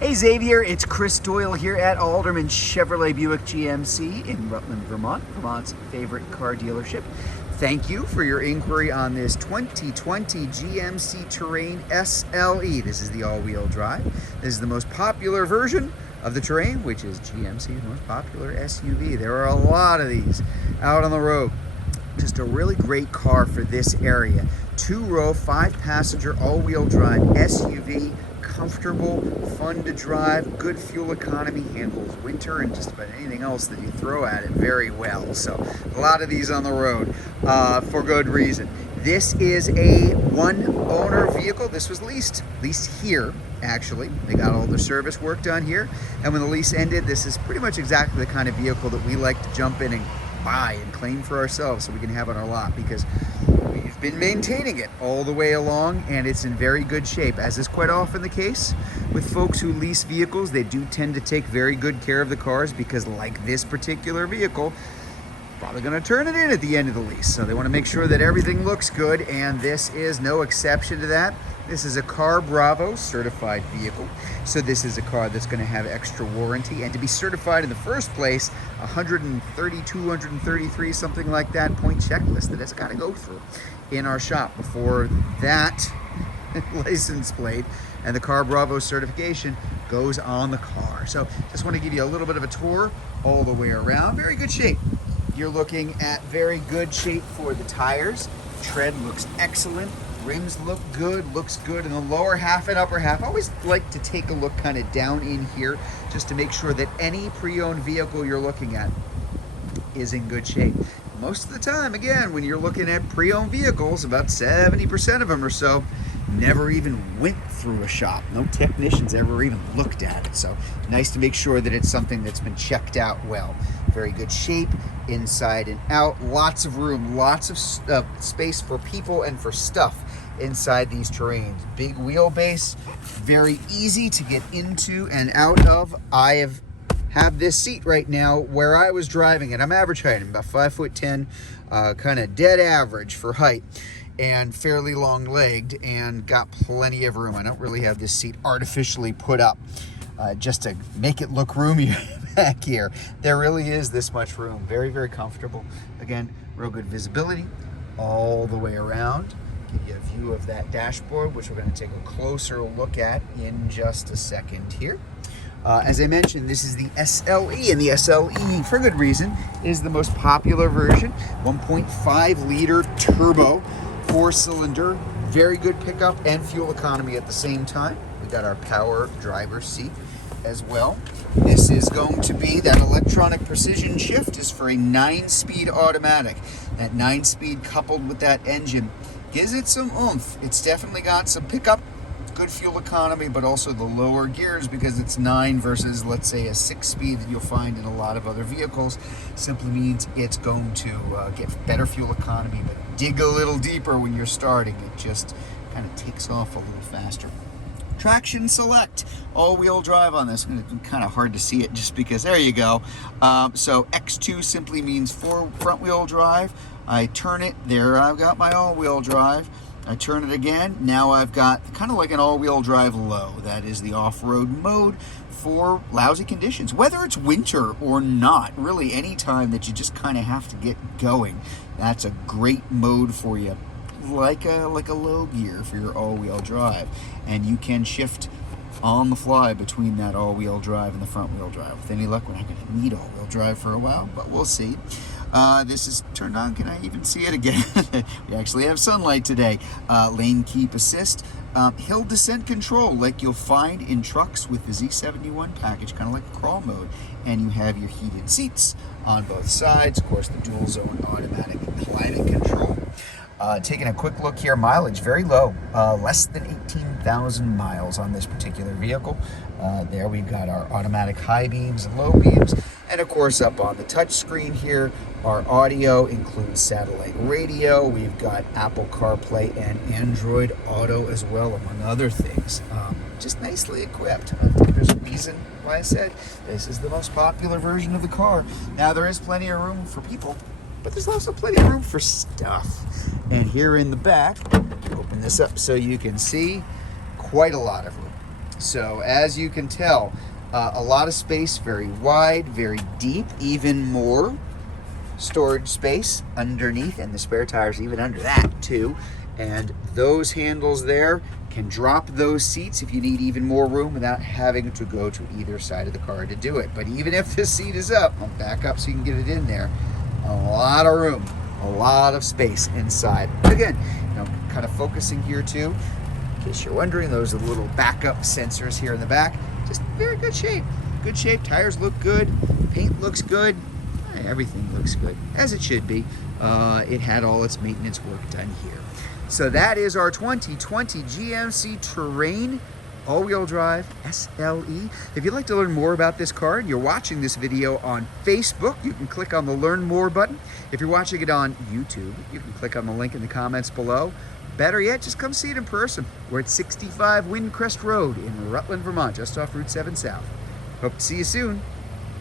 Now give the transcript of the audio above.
Hey Xavier, it's Chris Doyle here at Alderman Chevrolet Buick GMC in Rutland, Vermont, Vermont's favorite car dealership. Thank you for your inquiry on this 2020 GMC Terrain SLE. This is the all-wheel drive. This is the most popular version of the Terrain, which is GMC's most popular SUV. There are a lot of these out on the road. Just a really great car for this area. 2-row, 5-passenger, all-wheel drive SUV. Comfortable, fun to drive, good fuel economy, handles winter and just about anything else that you throw at it very well. So a lot of these on the road for good reason. This is a one-owner vehicle. This was leased here, actually. They got all the service work done here. And when the lease ended, this is pretty much exactly the kind of vehicle that we like to jump in and buy and claim for ourselves so we can have on our lot, because we've been maintaining it all the way along and it's in very good shape. As is quite often the case with folks who lease vehicles, they do tend to take very good care of the cars because, like this particular vehicle, probably going to turn it in at the end of the lease. So they want to make sure that everything looks good, and this is no exception to that. This is a Car Bravo certified vehicle. So this is a car that's going to have extra warranty, and to be certified in the first place, 132, 133, something like that, point checklist that it's got to go through in our shop before that license plate and the Car Bravo certification goes on the car. So just want to give you a little bit of a tour all the way around. Very good shape. You're looking at very good shape for the tires. Tread looks excellent. Rims look good, looks good in the lower half and upper half. I always like to take a look kind of down in here just to make sure that any pre-owned vehicle you're looking at is in good shape. Most of the time, again, when you're looking at pre-owned vehicles, about 70% of them or so never even went through a shop. No technicians ever even looked at it. So nice to make sure that it's something that's been checked out well. Very good shape inside and out. Lots of room, lots of space for people and for stuff inside these Terrains. Big wheelbase, very easy to get into and out of. I have this seat right now where I was driving it. I'm average height, I'm about 5'10", kind of dead average for height, and fairly long-legged, and got plenty of room. I don't really have this seat artificially put up just to make it look roomy back here. There really is this much room. Very, very comfortable. Again, real good visibility all the way around. Give you a view of that dashboard, which we're going to take a closer look at in just a second here. As I mentioned, this is the SLE, and the SLE, for good reason, is the most popular version. 1.5 liter turbo, 4-cylinder, very good pickup and fuel economy at the same time. We got our power driver's seat as well. This is going to be, that electronic precision shift is for a 9-speed automatic. That 9-speed coupled with that engine gives it some oomph. It's definitely got some pickup, good fuel economy, but also the lower gears, because it's 9 versus, let's say, a 6-speed that you'll find in a lot of other vehicles, simply means it's going to get better fuel economy, but dig a little deeper when you're starting. It just kind of takes off a little faster. Traction select, all-wheel drive on this. It's kind of hard to see it just because, there you go. So X2 simply means front-wheel drive. I turn it, there I've got my all-wheel drive. I turn it again, now I've got kind of like an all-wheel drive low. That is the off-road mode for lousy conditions, whether it's winter or not. Really, any time that you just kind of have to get going, that's a great mode for you. Like a low gear for your all-wheel drive, and you can shift on the fly between that all-wheel drive and the front-wheel drive. With any luck, we're not going to need all-wheel drive for a while, but we'll see. This is turned on. Can I even see it again? We actually have sunlight today. Lane keep assist, hill descent control, like you'll find in trucks with the Z71 package, kind of like crawl mode, and you have your heated seats on both sides. Of course, the dual zone automatic climate control. Taking a quick look here, mileage very low, less than 18,000 miles on this particular vehicle. There we've got our automatic high beams and low beams, and of course up on the touch screen here, our audio includes satellite radio. We've got Apple CarPlay and Android Auto as well, among other things. Just nicely equipped. I think there's a reason why I said this is the most popular version of the car. Now, there is plenty of room for people, but there's also plenty of room for stuff. And here in the back, open this up so you can see, quite a lot of room. So as you can tell, a lot of space, very wide, very deep, even more storage space underneath, and the spare tires even under that too. And those handles there can drop those seats if you need even more room without having to go to either side of the car to do it. But even if the seat is up, I'll back up so you can get it in there. A lot of room, a lot of space inside. Again, kind of focusing here too, in case you're wondering, those are the little backup sensors here in the back. Just very good shape. Good shape, tires look good, paint looks good, everything looks good, as it should be. It had all its maintenance work done here. So that is our 2020 GMC Terrain all-wheel drive SLE. If you'd like to learn more about this car and you're watching this video on Facebook, you can click on the Learn More button. If you're watching it on YouTube, you can click on the link in the comments below. Better yet, just come see it in person. We're at 65 Windcrest Road in Rutland, Vermont, just off Route 7 South. Hope to see you soon.